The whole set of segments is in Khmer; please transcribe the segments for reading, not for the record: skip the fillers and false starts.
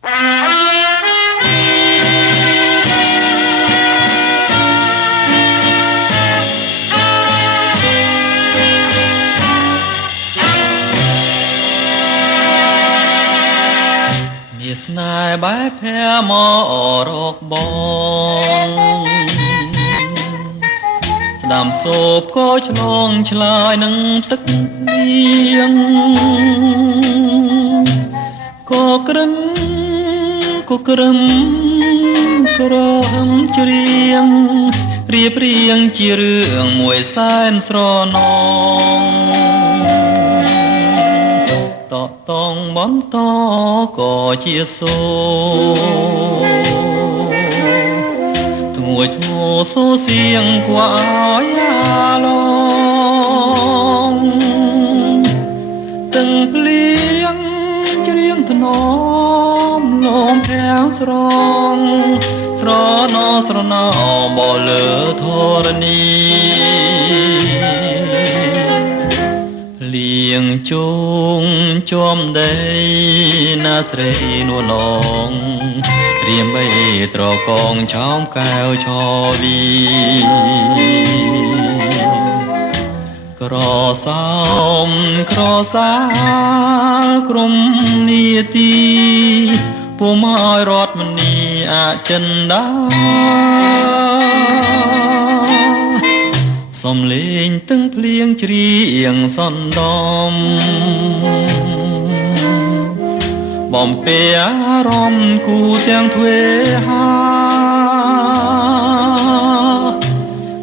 វាស្នេហ៍បែបភ័មករកបងស្ដាំសូបក៏ឆ្លងឆ្លើយនឹងទឹកនាងក៏ក្រឹងក៏ក្រឹមក្រហមច្រៀងរៀបរៀងជារឿងមួយសែនស្រណងតតងបន្តក៏ជាសូធ្ងួយឈ្មោះសូសៀងគួរឲ្យអាឡងទាំងភ្លៀងច្រៀងថ្នមលំធាងស្រងស្រណោស្រណោបលើធរណីលៀងជងជាប់ដីណាស្រីនួនឡងរៀមបីត្រកងឆោមកែវឆវីក្រសោមក្រសាក្រុមនីតិពុំឲ្យរត់មនីអចិន្តាសំលេងទឹកភ្លៀងច្រៀងសន្តំបំពេអារម្មណ៍គូទាំងទ្វេហា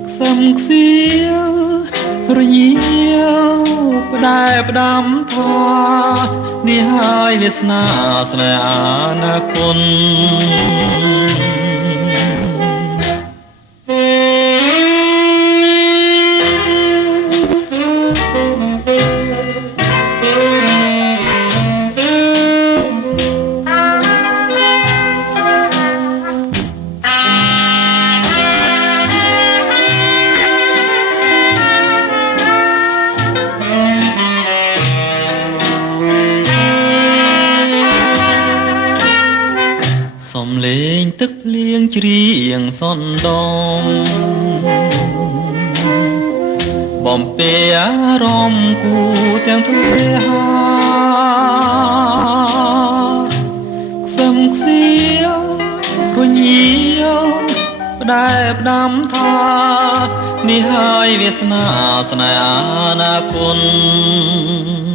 ខ្សឹមខ្សៀវរញៀវផ្ដែផ្ដាំថានេះហើយវាសនាស្នេហ៍អនាគតសំលេងទឹកភ្លៀងច្រៀងសន្តំបំពេអារម្មណ៍គូទាំងទ្វេហាខ្សឹមខ្សៀវរញៀវផ្ដែផ្ដាំថានេះហើយវាសនាស្នេហ៍អនាគត